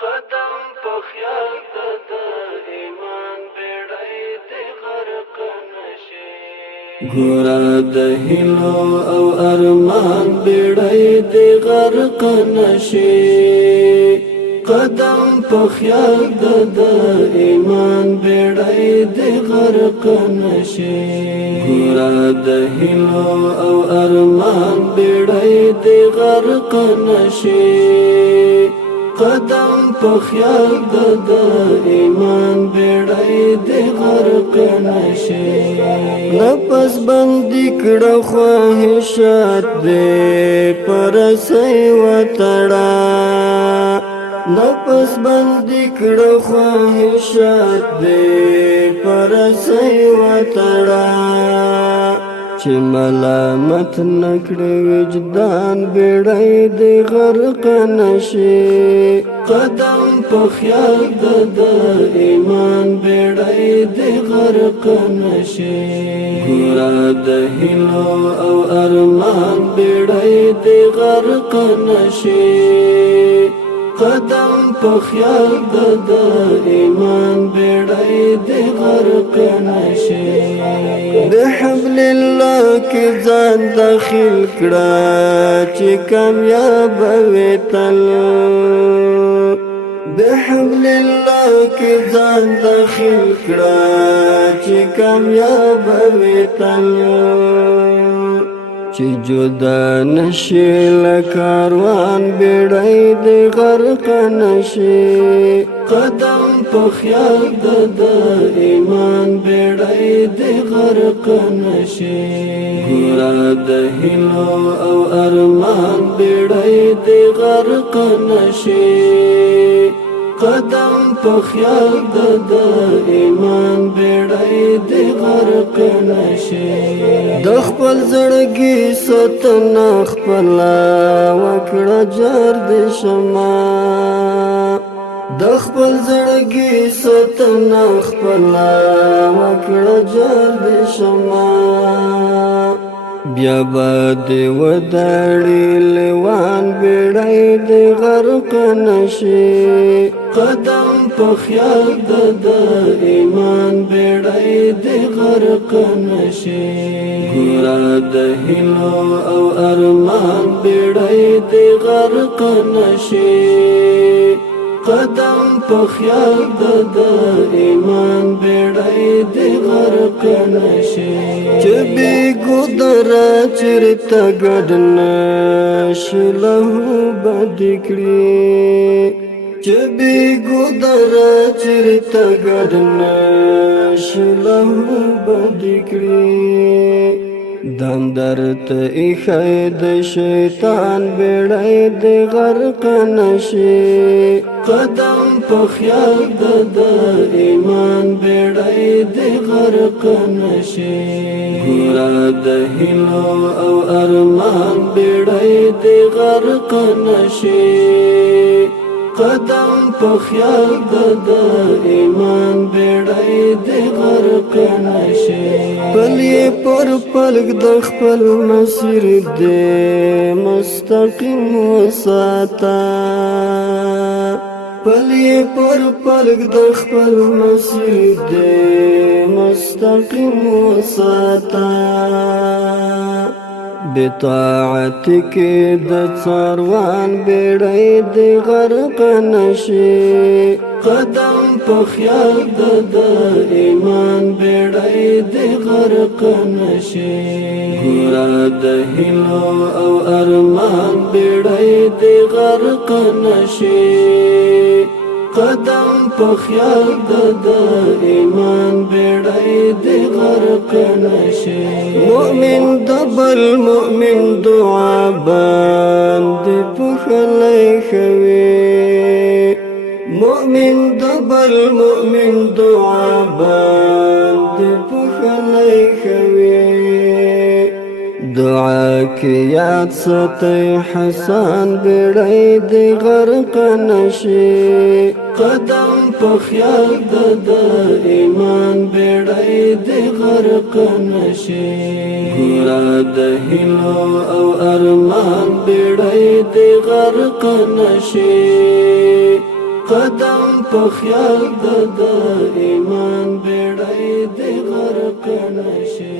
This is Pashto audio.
قدم په خیال د ایمان بیړۍ د غرق نشي ګورا د هیلو او ارمان بیړۍ د غرق نشي قدم په خیال د ایمان بیړۍ د غرق نشي ګورا د هیلو او ارمان بیړۍ د غرق نشي قدم په خیال د ایمان بیړۍ د غرق نشي نفس بندي کړه خواهشات دې پرسي وتړه نفس بندي کړه خواهشات دې پرسي وتړه چې ملامت نکړي وجدان بیړۍ د غرق نشي قدم په خیال د ایمان بیړۍ د غرق نشي ګورا د هیلو او ارمان بیړۍ د غرق نشي قدم په خیال د ایمان بیړۍ د غرق نشي د حبل الله کې ځان داخل کړه چې کامیاب وې تل د حبل الله کې ځان داخل کړه چې کامیاب وې تل چې جدا نشي لکاروان بیړۍ د غرق نشي قدم په خیال د ایمان بیړۍ د غرق نشي ګورا د هیلو او ارمان بیړۍ د غرق نشي قدم په خیال د ایمان بیړۍ د غرق نشي د خپل زړګي ستنه خپله وکړه جار د شمع د خپل زړګي ستنه خپله وکړه جار د شمع بیا به دې وداړي لیوان بیړۍ د غرق نشي قدم په خیال د ایمان بیړۍ د غرق نشي ګورا د هیلو او ارمان بیړۍ د غرق نشي قدم په خیال د ایمان بیړۍ د غرق نشي چې بې ګودره چېرته ګډ نشي لهو بد کړي چې بې ګودره چېرته ګډ نشي لهو بد کړي دم درته ایښی د شیطان بیړۍ د غرق نشي قدم په خیال د ایمان بیړۍ د غرق نشي ګورا د هیلو او ارمان بیړۍ د غرق نشي قدم په خیال د ایمان بیړۍ د غرق نشي پلی پر پلک د خپل مسیر دې مستقیم وساته پلی پر پلک د خپل مسیر دې مستقیم وساته بطاعت کې د څاروان بیړۍ د غرق نشي قدم په خیال د ایمان بیړۍ د غرق نشي ګورا د هیلو او ارمان بیړۍ د غرق نشي قدم په خیال د ایمان بیړۍ د غرق نشي مؤمن دبل مؤمن دعا باندې پخلی خوي مؤمن دبل مؤمن دعا باندې پخلی خوي دعا کې یاد ساتي حسن بیړۍ د غرق نشي قدم په خیال د ایمان بیړۍ د غرق نشي ګورا د هیلو او ارمان بیړۍ د غرق نشي قدم په خیال د ایمان بیړۍ د غرق نشي